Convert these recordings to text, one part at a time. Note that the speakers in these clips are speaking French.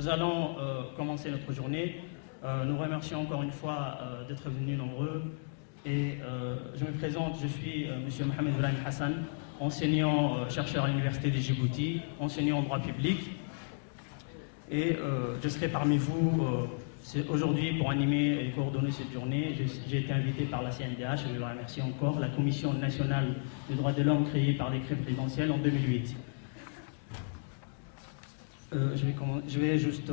Nous allons commencer notre journée. Nous remercions encore une fois d'être venus nombreux. Et je me présente, je suis M. Mohamed Ibrahim Hassan, enseignant-chercheur à l'Université de Djibouti, enseignant en droit public. Et je serai parmi vous aujourd'hui pour animer et coordonner cette journée. J'ai été invité par la CNDH, et je le remercie encore, la Commission nationale des droits de l'homme créée par décret présidentiel en 2008. Je vais juste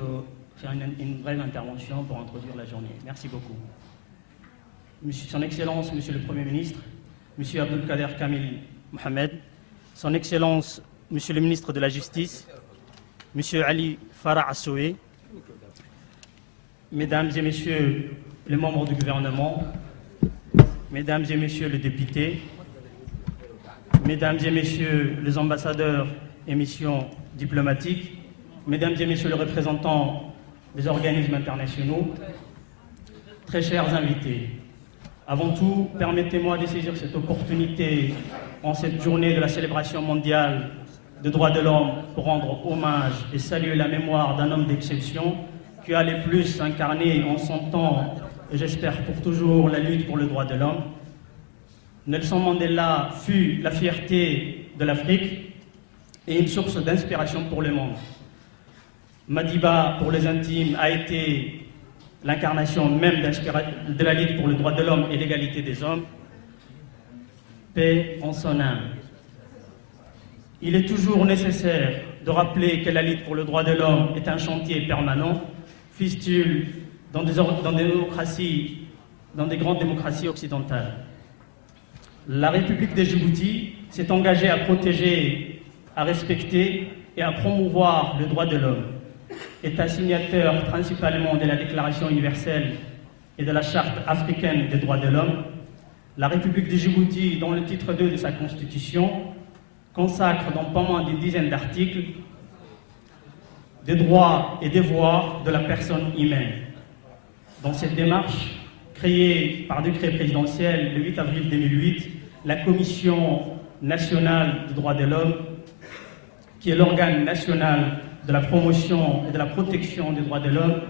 faire une brève intervention pour introduire la journée. Merci beaucoup. Son Excellence, Monsieur le Premier ministre, Monsieur Abdelkader Kamil Mohamed, Son Excellence, Monsieur le ministre de la Justice, Monsieur Ali Farah Assoué, Mesdames et Messieurs les membres du gouvernement, Mesdames et Messieurs les députés, Mesdames et Messieurs les ambassadeurs et missions diplomatiques, Mesdames et Messieurs les représentants des organismes internationaux, très chers invités, avant tout, permettez-moi de saisir cette opportunité en cette journée de la célébration mondiale des droits de l'homme pour rendre hommage et saluer la mémoire d'un homme d'exception qui a les plus incarné en son temps, et j'espère pour toujours, la lutte pour le droit de l'homme. Nelson Mandela fut la fierté de l'Afrique et une source d'inspiration pour le monde. Madiba, pour les intimes, a été l'incarnation même de la lutte pour le droit de l'homme et l'égalité des hommes. Paix en son âme. Il est toujours nécessaire de rappeler que la lutte pour le droit de l'homme est un chantier permanent, fistule dans des grandes démocraties occidentales. La République de Djibouti s'est engagée à protéger, à respecter et à promouvoir le droit de l'homme. État signateur principalement de la Déclaration universelle et de la Charte africaine des droits de l'homme, la République de Djibouti, dans le titre 2 de sa Constitution, consacre dans pas moins d'une dizaine d'articles des droits et devoirs de la personne humaine. Dans cette démarche, créée par décret présidentiel le 8 avril 2008, la Commission nationale des droits de l'homme, qui est l'organe national de la promotion et de la protection des droits de l'homme,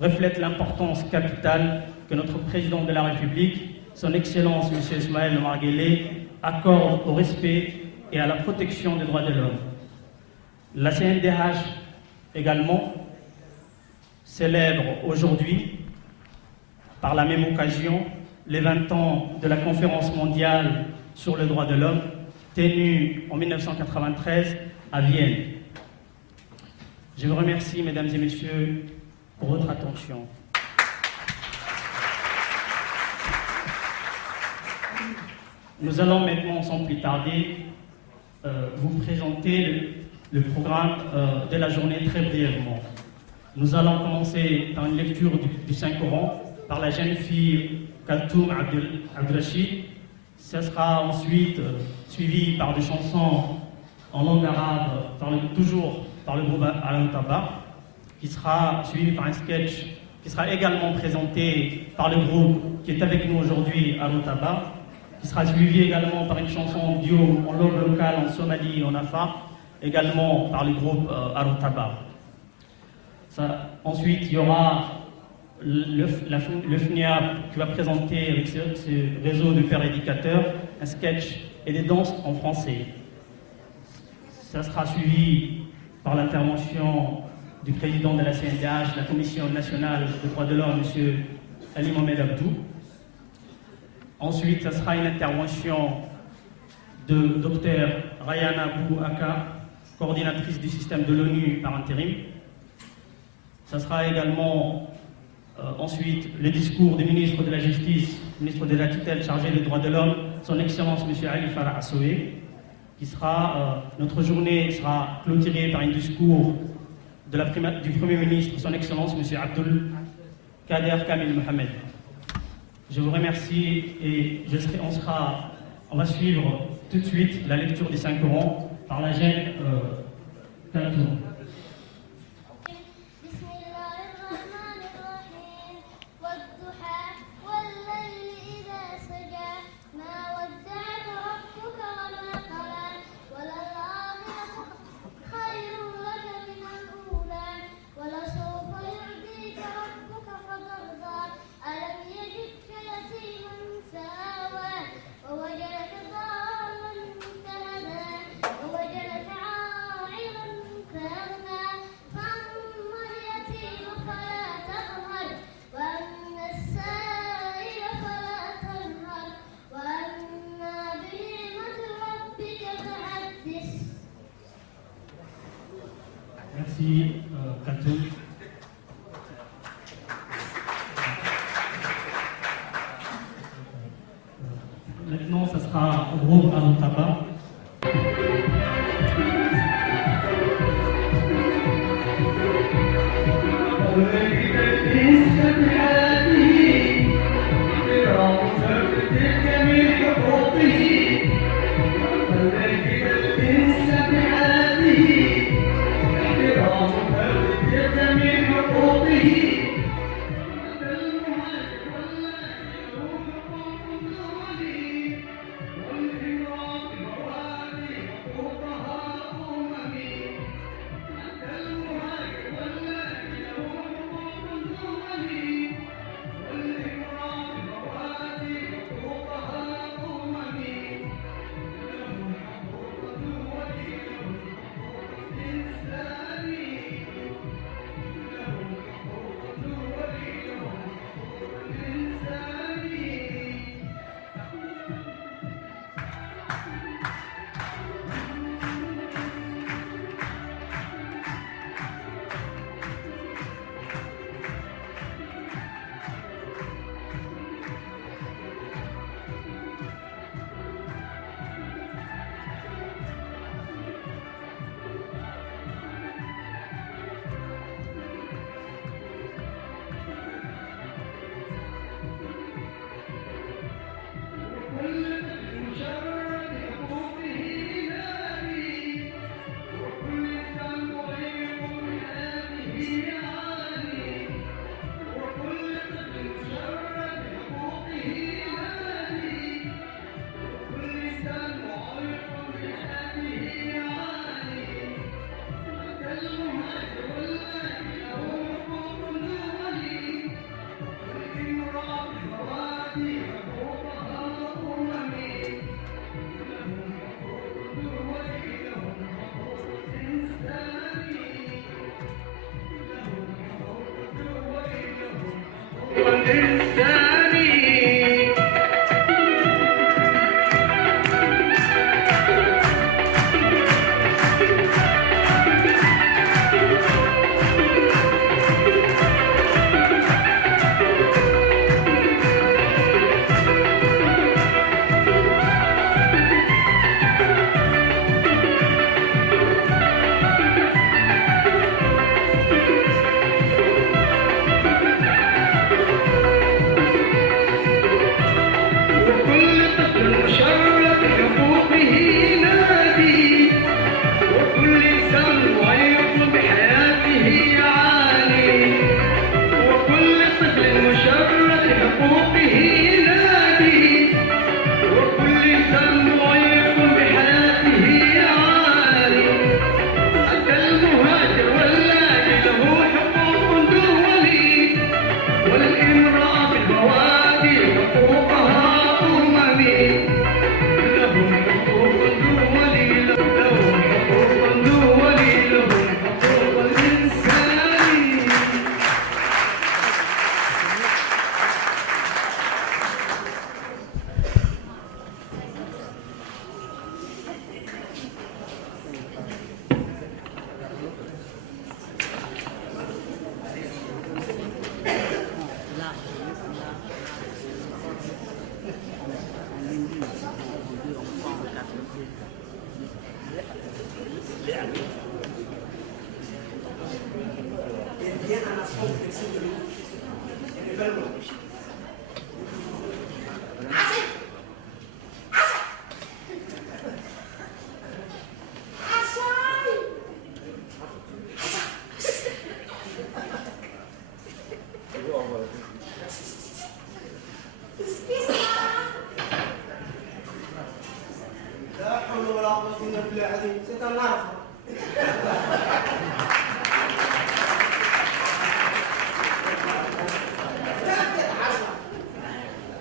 reflète l'importance capitale que notre président de la République, son Excellence M. Ismaël Omar Guelleh, accorde au respect et à la protection des droits de l'homme. La CNDH également célèbre aujourd'hui, par la même occasion, les 20 ans de la conférence mondiale sur le droit de l'homme, tenue en 1993 à Vienne. Je vous remercie, Mesdames et Messieurs, pour votre attention. Nous allons maintenant, sans plus tarder, vous présenter le programme de la journée très brièvement. Nous allons commencer par une lecture du Saint-Coran par la jeune fille Kaltoum Abdelrachid. Ce sera ensuite suivi par des chansons en langue arabe, toujours par le groupe Al-Taba, qui sera suivi par un sketch qui sera également présenté par le groupe qui est avec nous aujourd'hui, Al-Taba, qui sera suivi également par une chanson duo en langue locale, en Somalie et en Afar, également par le groupe Al-Taba. Ensuite, il y aura le FNIAP qui va présenter avec ce réseau de pères éducateurs un sketch et des danses en français. Ça sera suivi par l'intervention du président de la CNDH, la Commission nationale des droits de l'homme, M. Ali Mohamed Abdou. Ensuite, ça sera une intervention de Dr Rayana Bouaka, coordinatrice du système de l'ONU par intérim. Ça sera également ensuite le discours du ministre de la Justice, ministre de la tutelle chargé des droits de l'homme, son Excellence M. Ali Farah Assoué, qui sera, notre journée sera clôturée par un discours du Premier ministre, son Excellence M. Abdelkader Kamil Mohamed. Je vous remercie et on va suivre tout de suite la lecture du Saint-Coran par la jeune Kaltoum. ولسوف Merci, Katoum. Maintenant, ce sera Rob Alotaba.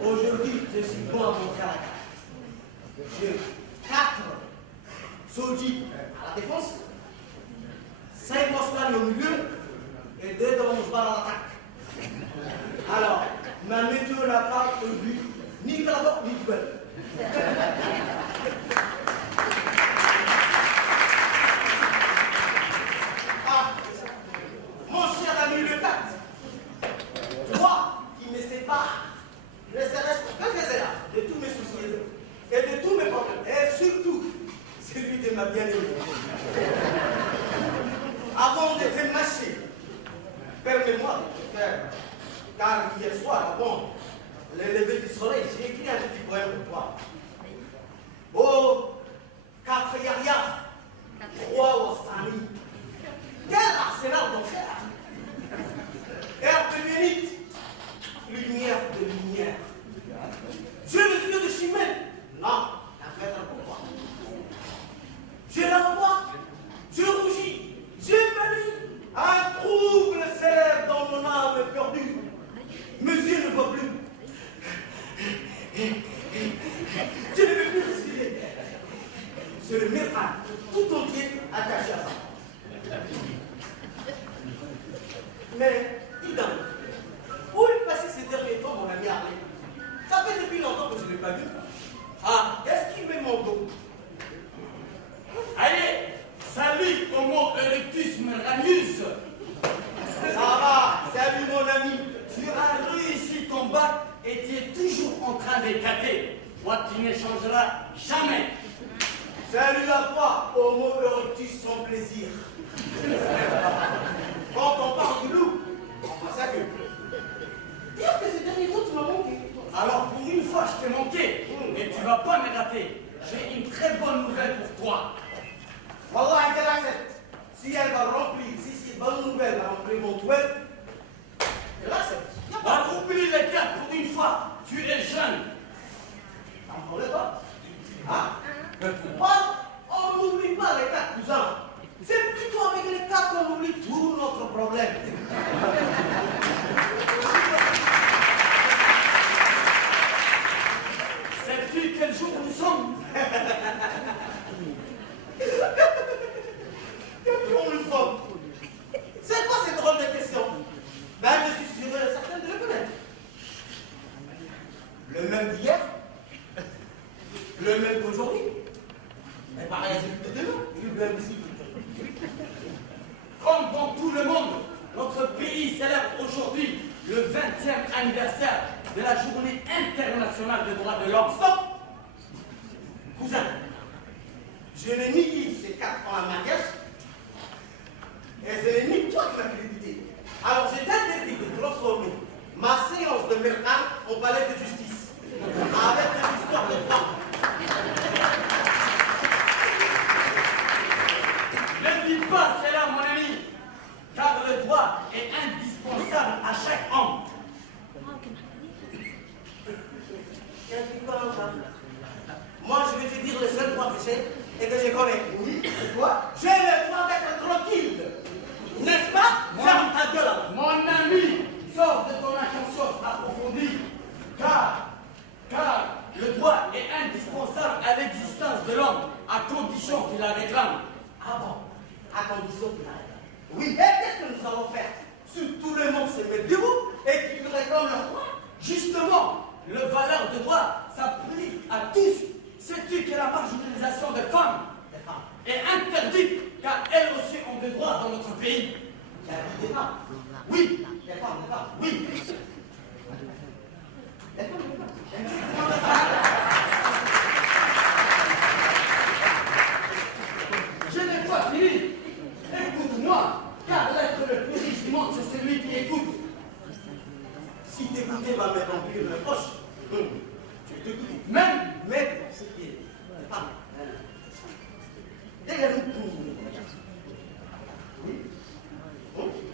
Aujourd'hui, je suis bon à mon caractère. J'ai 4 soldats à la défense, 5 Moscouins au milieu et 2 dans mon bar à l'attaque. Alors, ma météo n'a pas prévu ni Calabot ni Duel. Ah, car hier soir, bon, le lever du soleil, j'ai écrit un petit poème pour toi. Oh, 4 yarias, 3 Ostani. Quel arsenal d'enfer! Air de bénite, lumière de lumière. J'ai les yeux de chimène. Non, la fête pour toi. Je la vois, je rougis, je pâlis. Un trouble s'élève dans mon âme perdue. Mes yeux ne voient plus. Je ne peux plus respirer. C'est le miracle tout entier attaché à ça. Mais, dis donc, où est passé ces derniers temps, mon ami Harley? Ça fait depuis longtemps que je ne l'ai pas vu. Ah, est-ce qu'il met mon dos? Allez, salut Homo erectus meranius. Ça va, salut mon ami. Tu as réussi ton bac et tu es toujours en train d'écater. Toi, tu n'échangeras jamais. Salut à toi, Homo erectus sans plaisir. Quand on parle du loup, on passe à gueule. Dire que ces derniers temps, tu m'as manqué. Alors, pour une fois, je t'ai manqué. Et tu vas pas me rater. J'ai une très bonne nouvelle pour toi. Wallah, je l'accepte. Si elle va remplir, si c'est une bonne nouvelle, va remplir mon toile, je l'accepte. Bah, oublie les cartes pour une fois. Tu es jeune. T'en voulais pas? Hein? On n'oublie pas les 4 cousins. C'est plutôt avec les 4 qu'on oublie tout notre problème. Sais-tu quel jour nous sommes? Quel jour nous sommes? C'est quoi cette drôle de question? Ben, je suis sûr et certain de le connaître. Le même d'hier? Le même qu'aujourd'hui? Mais pareil, c'est de demain. Le même ici. Comme dans tout le monde, notre pays célèbre aujourd'hui le 20e anniversaire de la Journée internationale des droits de l'homme. Stop! Cousin, je n'ai ni mis ces 4 ans à mariage, et je n'ai ni toi qui m'as crédité. Alors j'ai interdit de transformer ma séance de mercredi en palais de justice, avec une histoire de droit. Ne dis pas cela, mon ami, car le droit est indispensable à chaque homme. Moi, je vais te dire le seul droit que j'ai et que je connais. Oui, c'est quoi? J'ai le droit d'être tranquille. N'est-ce pas? Ferme ta gueule. Mon ami, sors de ton inconscience approfondie, car le droit est indispensable à l'existence de l'homme, à condition qu'il la réclame. Ah bon? À condition qu'il la réclame. Oui, et qu'est-ce que nous allons faire? Si tout le monde se met debout et qu'il réclame leur droit? Justement, le valeur de droit s'applique à tous. Sais-tu que la marginalisation des femmes est interdite, car elles aussi ont des droits dans notre pays? Il y a des femmes. Oui, Des femmes. oui. Des femmes. Je n'ai pas fini. Écoute-moi, car l'être le plus riche du monde, c'est celui qui écoute. Si t'écoutais va me remplir la poche, tu t'écoutes. Même Mais ce qui est des femmes. Derrière nous.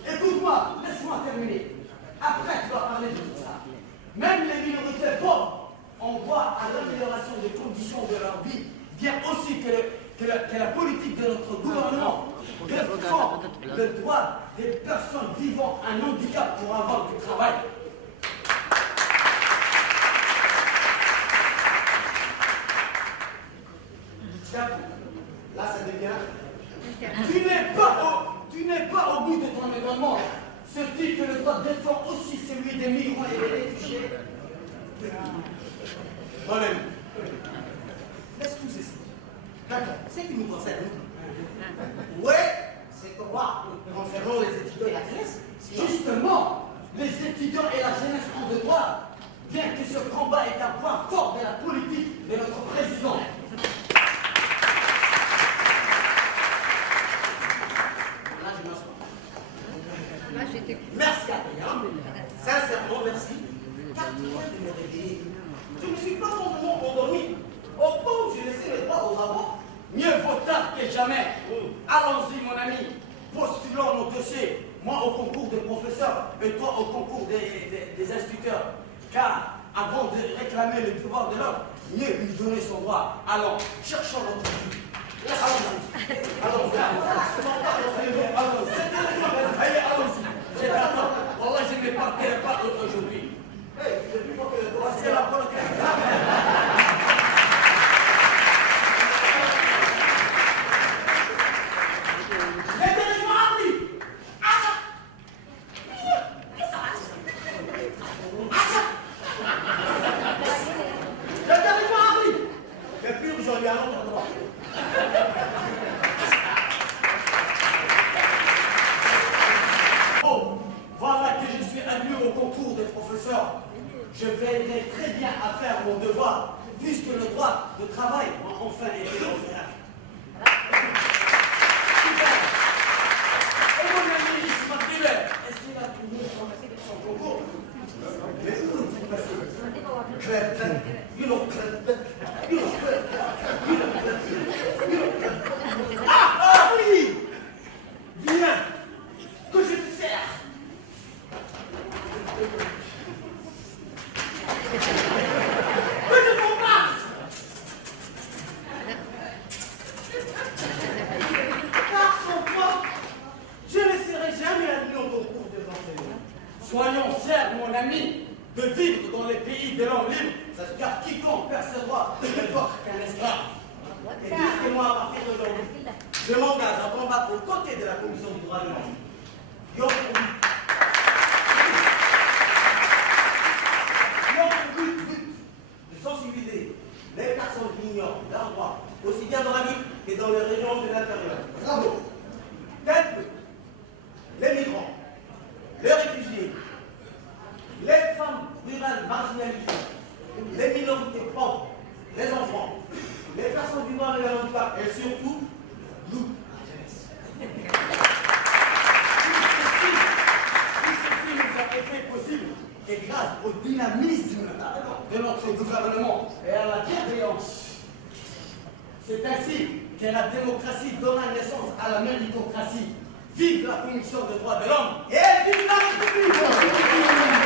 Écoute-moi, laisse-moi terminer. Après, tu vas parler de tout ça. Même les minorités pauvres ont droit à l'amélioration des conditions de leur vie, bien aussi que la politique de notre gouvernement défend le droit des personnes vivant un handicap pour avoir du travail. Tiens, là ça devient. Tu n'es pas au bout de ton étonnement. Sais-tu que le droit défend aussi celui des migrants et des réfugiés? Mon ami, laisse tout ceci. D'accord, ce qui nous concerne, nous. Ouais, c'est quoi concernant les étudiants et la jeunesse? Justement, les étudiants et la jeunesse ont de droit, bien que ce combat est un point fort de la politique de notre président. Là, je m'assois. Merci Adrien. Sincèrement, merci. Car tu viens de me réveiller. Je ne suis pas fondamentalement endormi. Au point où j'ai laissé mes droits aux avants, mieux vaut tard que jamais. Allons-y, mon ami. Postulons nos dossiers. Moi au concours des professeurs et toi au concours des instituteurs. Car avant de réclamer le pouvoir de l'homme, mieux lui donner son droit. Allons, cherchons notre vie. Allons-y. Allons-y. Allez, allons-y. J'ai d'accord. Wallah, je ne partirai pas aujourd'hui. C'est la bonne Oh, voilà que je suis admis au concours des professeurs. Je veillerai très bien à faire mon devoir, puisque le droit de travail m'a enfin été offert. Super. Et mon ami Isma Tiller, est-ce qu'il a trouvé son concours? Mais où est-il passé? Ah oui! Viens, que je te sers. Que je t'en passe. Car sans toi, je ne serai jamais admis au concours des enseignants. Soyons fiers, mon ami, de vivre dans les pays de l'homme libre, car quiconque perd ses droits ne doit qu'un esclave. Et puisque-moi, à partir d'aujourd'hui, je m'engage à combattre aux côtés de la Commission du droit de l'homme. Qui ont pour but de sensibiliser les personnes qui ignorent leurs droits, aussi bien dans la ville que dans les régions de l'intérieur. Bravo! Tels que les migrants, les réfugiés, les femmes rurales marginalisées, les minorités pauvres, les enfants, les personnes du noir et le handicap, et surtout, nous, la jeunesse. Tout ceci nous a été possible, et grâce au dynamisme de notre gouvernement et à la bienveillance. C'est ainsi que la démocratie donna naissance à la méritocratie. Vive la Commission des droits de l'homme et vive la République!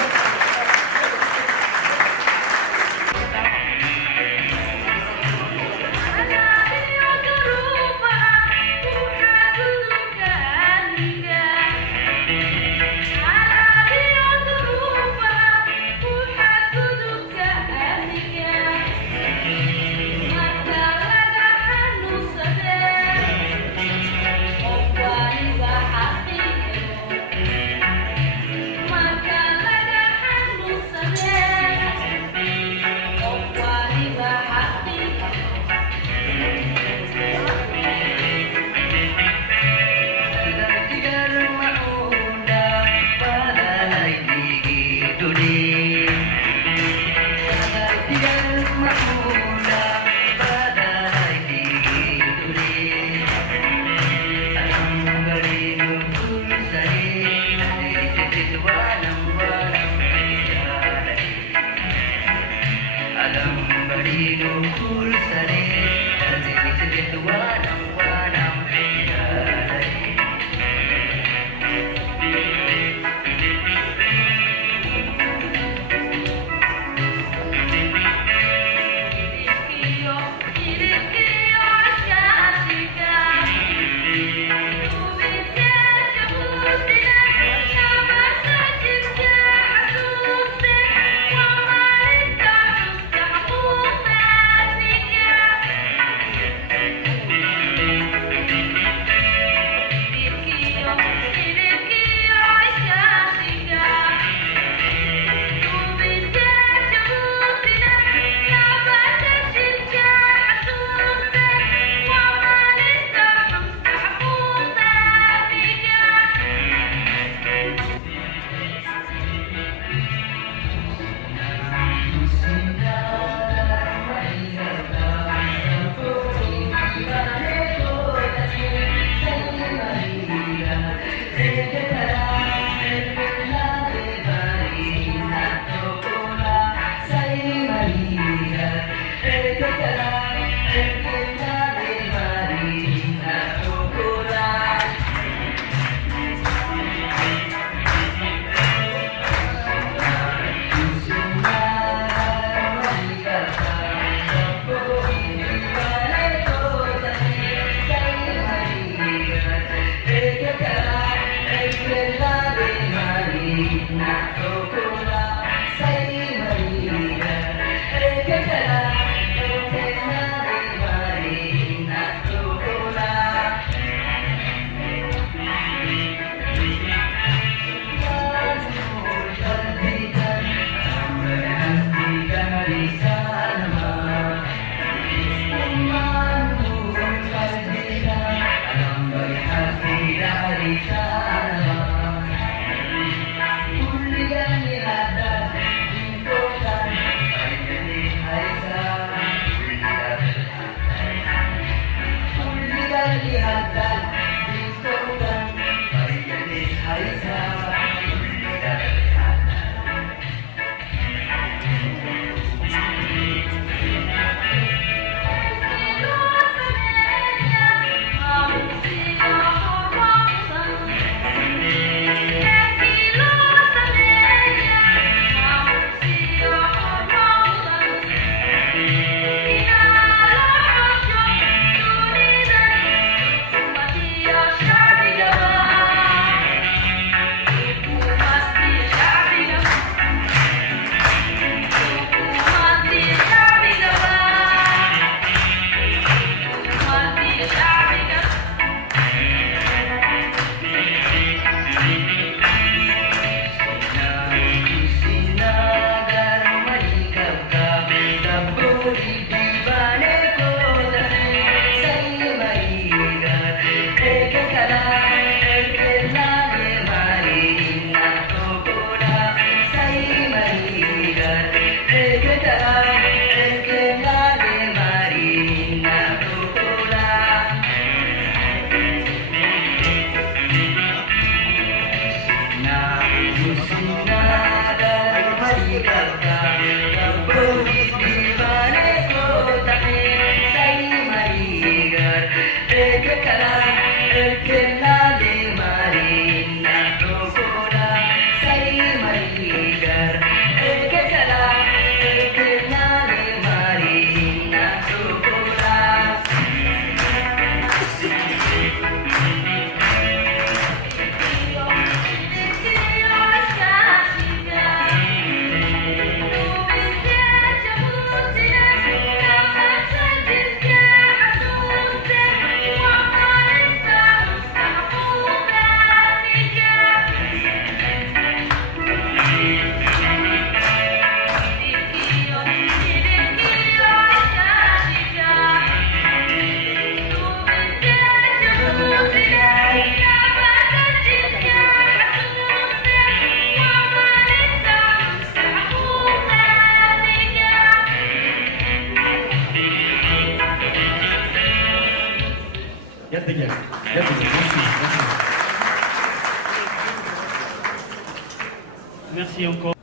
Merci encore.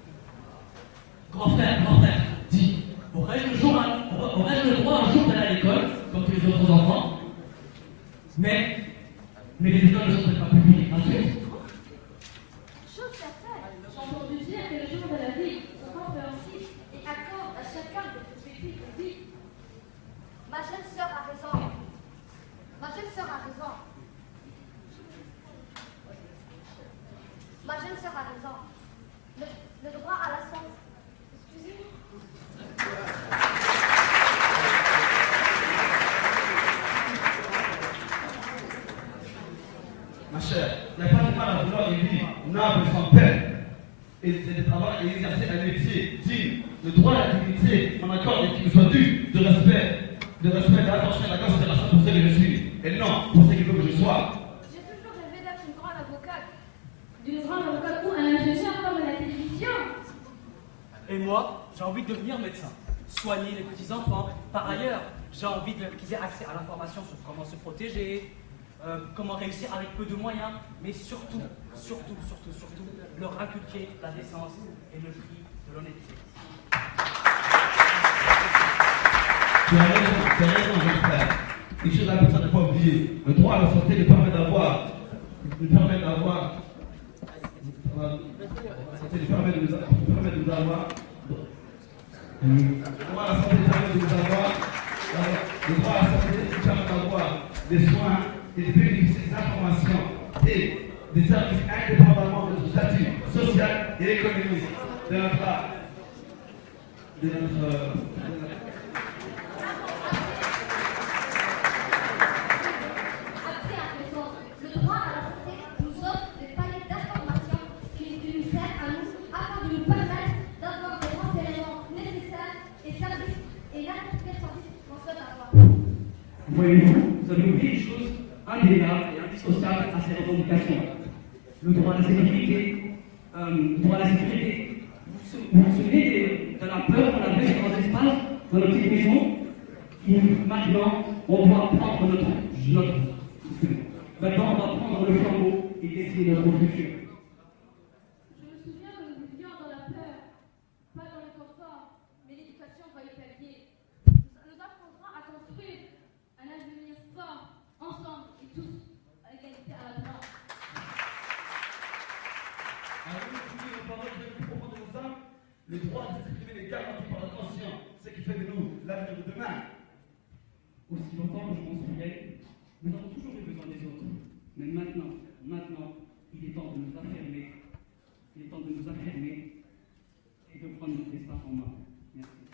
Grand frère, dis, aurais-je le droit un jour d'aller à l'école, comme tous les autres enfants? Mais les écoles ne sont pas publiques gratuites. Chose certaine, j'ai entendu dire que les jours de la vie sont compréhensifs et accordent à chacun des perspectives de vie. Ma jeune sœur a raison. Ma jeune sœur a raison. Ma jeune sœur a raison. Le droit à la santé. Excusez-moi. Ma chère, il n'y a pas de mal à vouloir vivre noble sans peine et de travailler et exercer un métier digne, le droit à la dignité, en accord et qui me soit dû, de respect, d'attention et de la considération pour ce que je suis, et non pour ce qu'il veut que je sois. J'ai toujours rêvé d'être une grande avocate. D'une grande avocate ou un ingénieur comme à la télévision. Et moi, j'ai envie de devenir médecin, soigner les petits-enfants. Par ailleurs, j'ai envie qu'ils aient accès à l'information sur comment se protéger, comment réussir avec peu de moyens, mais surtout, leur inculquer la décence et le prix de l'honnêteté. Tu as raison, mon frère. Une chose à personne ne pas oublier. Le droit à la santé nous permet d'avoir. Le droit à la santé nous permet de nous avoir. Des soins et de bénéficier des informations et des services indépendamment de notre statut social et économique de notre Après à présent, le droit à la santé nous offre des palettes d'informations qui nous servent à nous afin de nous permettre d'avoir des renseignements nécessaires et services et n'importe quel service qu'on souhaite avoir. Voyez-vous, vous avez oublié une chose indéniable et indissociable à ces revendications. Le droit à la sécurité, le droit à la sécurité. Vous vous souvenez de la peur qu'on avait dans nos espaces, dans nos petites maisons, où maintenant on doit prendre maintenant on doit prendre le flambeau et décider notre futur. Je me souviens que nous vivions dans la peur, pas dans le confort, mais l'éducation va y pallier. Nous apprendrons à construire un avenir fort, ensemble et tous, à l'égalité à la droite. Avez-vous écouté les paroles les plus profondes de nos âmes? Le droit de s'exprimer est garanti par la conscience, ce qui fait de nous l'avenir de demain. Aussi longtemps que je m'en souviens, nous avons toujours eu besoin des autres. Mais maintenant, il est temps de nous affirmer. Il est temps de nous affirmer et de prendre notre destin en main. Merci.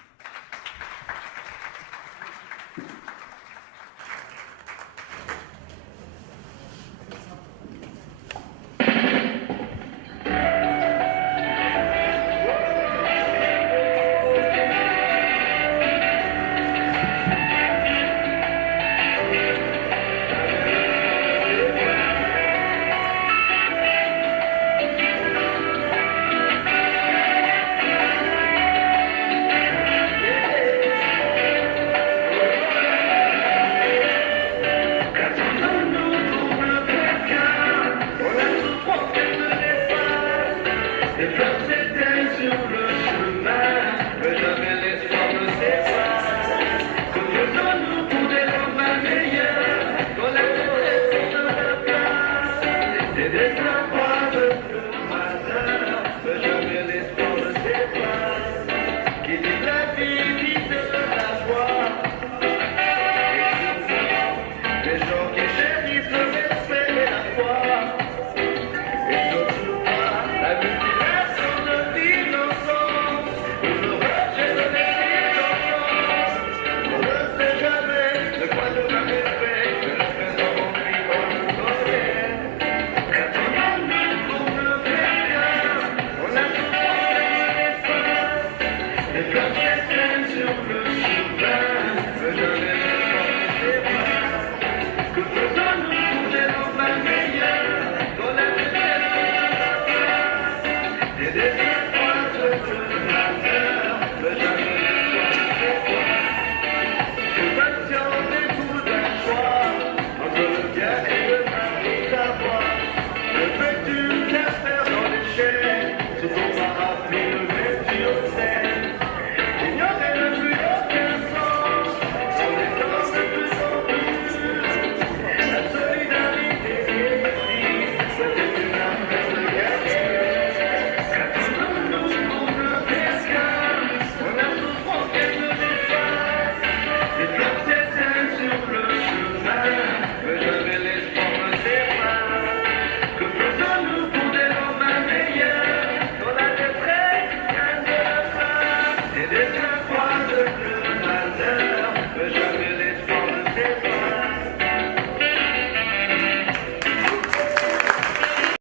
Desde